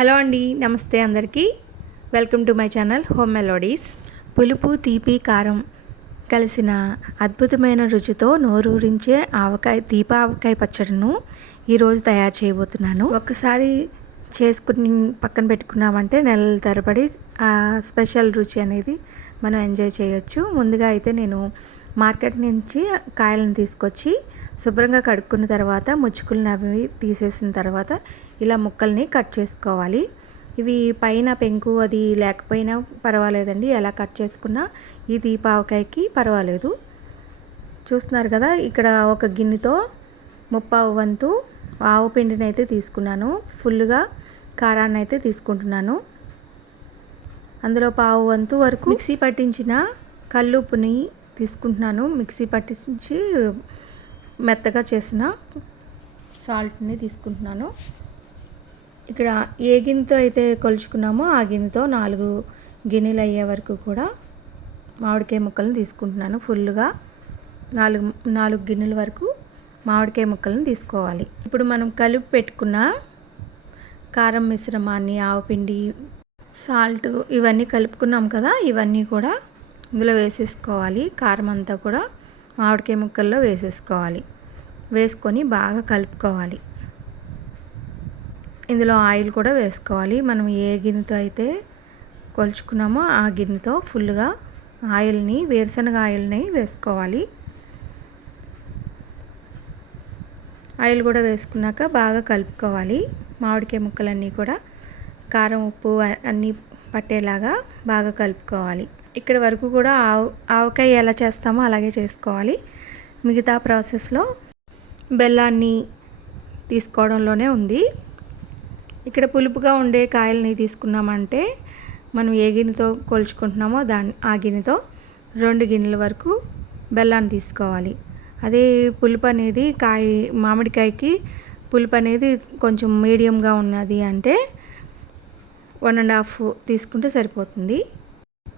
Hello అండి, నమస్తే అందరికీ. Welcome to my channel home melodies. పులుపు, తీపి, కారం కలిసిన అద్భుతమైన రుచితో నోరూరించే ఆవకాయ పచ్చడిను ఈరోజు తయారు చేయబోతున్నాను. ఒక్కసారి చేసుకుని పక్కన పెట్టుకున్నామంటే నెలల తరబడి ఆ స్పెషల్ రుచి అనేది మనం ఎంజాయ్ చేయొచ్చు. ముందుగా అయితే నేను మార్కెట్ నుంచి కాయలను తీసుకొచ్చి శుభ్రంగా కడుక్కున్న తర్వాత ముచ్చుకులను అవి తీసేసిన తర్వాత ఇలా ముక్కల్ని కట్ చేసుకోవాలి. ఇవి పైన పెంకు అది లేకపోయినా పర్వాలేదండి, ఎలా కట్ చేసుకున్నా ఈ దీపావకాయకి పర్వాలేదు. చూస్తున్నారు కదా, ఇక్కడ ఒక గిన్నెతో 3/4 వంతు ఆవు పిండిని అయితే తీసుకున్నాను. ఫుల్గా కారాన్ని అయితే తీసుకుంటున్నాను. అందులో 1/4 వంతు వరకు మిక్సీ పట్టించిన కల్లుప్పుని తీసుకుంటున్నాను. మిక్సీ పట్టించి మెత్తగా చేసిన సాల్ట్ని తీసుకుంటున్నాను. ఇక్కడ ఏ గిన్నెతో అయితే కొలుచుకున్నామో ఆ గిన్నెతో 4 గిన్నెలు అయ్యే వరకు కూడా మామిడికాయ ముక్కలను తీసుకుంటున్నాను. ఫుల్గా 4 గిన్నెల వరకు మామిడికాయ ముక్కలను తీసుకోవాలి. ఇప్పుడు మనం కలిపి పెట్టుకున్న కారం మిశ్రమాన్ని, ఆవపిండి, సాల్ట్ ఇవన్నీ కలుపుకున్నాం కదా, ఇవన్నీ కూడా ఇందులో వేసేసుకోవాలి. కారం అంతా కూడా మామిడికాయ ముక్కల్లో వేసేసుకోవాలి. వేసుకొని బాగా కలుపుకోవాలి. ఇందులో ఆయిల్ కూడా వేసుకోవాలి. మనం ఏ గిన్నెతో అయితే కొలుచుకున్నామో ఆ గిన్నెతో ఫుల్గా ఆయిల్ని, వేరుశనగ ఆయిల్ని వేసుకోవాలి. ఆయిల్ కూడా వేసుకున్నాక బాగా కలుపుకోవాలి. మామిడికాయ ముక్కలన్నీ కూడా కారం, ఉప్పు అన్నీ పట్టేలాగా బాగా కలుపుకోవాలి. ఇక్కడ వరకు కూడా ఆవకాయ ఎలా చేస్తామో అలాగే చేసుకోవాలి. మిగతా ప్రాసెస్లో బెల్లాన్ని తీసుకోవడంలోనే ఉంది. ఇక్కడ పులుపుగా ఉండే కాయల్ని తీసుకున్నామంటే మనం ఏ గిన్నెతో కొలుచుకుంటున్నామో ఆ గిన్నెతో 2 గిన్నెల వరకు బెల్లాన్ని తీసుకోవాలి. అదే పులుపు అనేది మామిడికాయకి పులుపు అనేది కొంచెం మీడియంగా ఉన్నది అంటే 1.5 తీసుకుంటే సరిపోతుంది.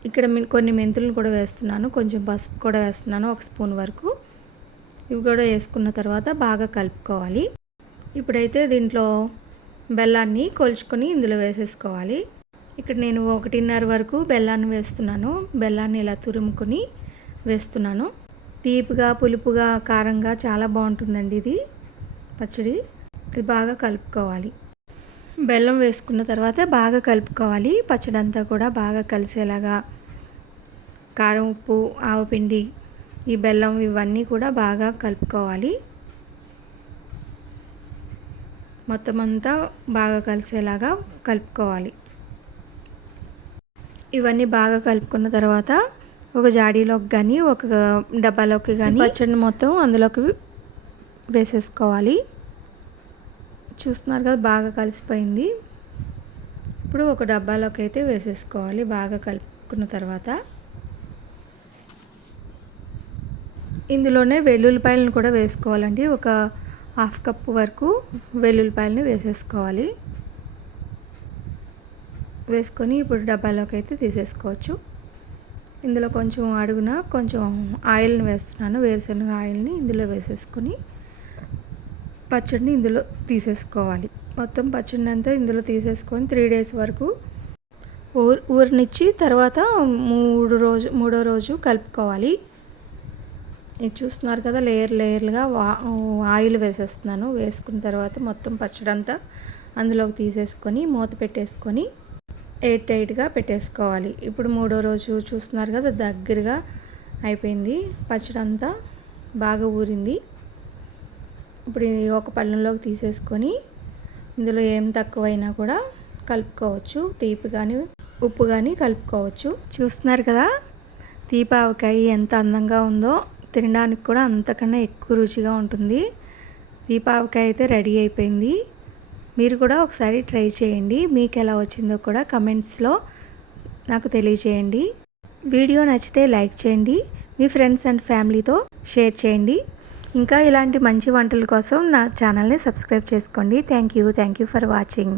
ఇక్కడ కొన్ని మెంతులను కూడా వేస్తున్నాను, కొంచెం పసుపు కూడా వేస్తున్నాను, 1 స్పూన్ వరకు. ఇవి కూడా వేసుకున్న తర్వాత బాగా కలుపుకోవాలి. ఇప్పుడైతే దీంట్లో బెల్లాన్ని కొలుచుకొని ఇందులో వేసేసుకోవాలి. ఇక్కడ నేను 1.5 వరకు బెల్లాన్ని వేస్తున్నాను. బెల్లాన్ని ఇలా తురుముకొని వేస్తున్నాను. తీపిగా, పులుపుగా, కారంగా చాలా బాగుంటుందండి ఇది పచ్చడి. ఇది బాగా కలుపుకోవాలి. బెల్లం వేసుకున్న తర్వాత బాగా కలుపుకోవాలి. పచ్చడి అంతా కూడా బాగా కలిసేలాగా కారం, ఉప్పు, ఆవపిండి, ఈ బెల్లం ఇవన్నీ కూడా బాగా కలుపుకోవాలి. మొత్తం అంతా బాగా కలిసేలాగా కలుపుకోవాలి. ఇవన్నీ బాగా కలుపుకున్న తర్వాత ఒక జాడీలోకి కానీ ఒక డబ్బాలోకి కానీ పచ్చడిని మొత్తం అందులోకి వేసేసుకోవాలి. చూస్తున్నారు కదా, బాగా కలిసిపోయింది. ఇప్పుడు ఒక డబ్బాలోకి అయితే వేసేసుకోవాలి. బాగా కలుపుకున్న తర్వాత ఇందులోనే వెల్లుల్లిపాయలను కూడా వేసుకోవాలండి. ఒక 1/2 కప్పు వరకు వెల్లుల్లిపాయలని వేసేసుకోవాలి. వేసుకొని ఇప్పుడు డబ్బాలోకి అయితే తీసేసుకోవచ్చు. ఇందులో కొంచెం అడుగున కొంచెం ఆయిల్ని వేస్తున్నాను. వేరుశనగ ఆయిల్ని ఇందులో వేసేసుకొని పచ్చడిని ఇందులో తీసేసుకోవాలి. మొత్తం పచ్చడిని అంతా ఇందులో తీసేసుకొని 3 డేస్ వరకు ఊరనిచ్చి తర్వాత మూడో రోజు కలుపుకోవాలి. ఇది చూస్తున్నారు కదా, లేయర్లుగా ఆయిల్ వేసేస్తున్నాను. వేసుకున్న తర్వాత మొత్తం పచ్చడి అంతా అందులోకి తీసేసుకొని మూత పెట్టేసుకొని ఎయిర్ టైట్గా పెట్టేసుకోవాలి. ఇప్పుడు 3వ రోజు చూస్తున్నారు కదా, దగ్గరగా అయిపోయింది. పచ్చడి అంతా బాగా ఊరింది. ఇప్పుడు ఒక పళ్ళెంలోకి తీసేసుకొని ఇందులో ఏం తక్కువైనా కూడా కలుపుకోవచ్చు. తీపి కానీ ఉప్పు కానీ కలుపుకోవచ్చు. చూస్తున్నారు కదా, దీపావకాయ ఎంత అందంగా ఉందో, తినడానికి కూడా అంతకన్నా ఎక్కువ రుచిగా ఉంటుంది. దీపావకాయ అయితే రెడీ అయిపోయింది. మీరు కూడా ఒకసారి ట్రై చేయండి. మీకు ఎలా వచ్చిందో కూడా కమెంట్స్లో నాకు తెలియజేయండి. వీడియో నచ్చితే లైక్ చేయండి. మీ ఫ్రెండ్స్ అండ్ ఫ్యామిలీతో షేర్ చేయండి. ఇంకా ఇలాంటి మంచి వంటల కోసం నా ఛానల్ని సబ్స్క్రైబ్ చేసుకోండి. Thank you for watching.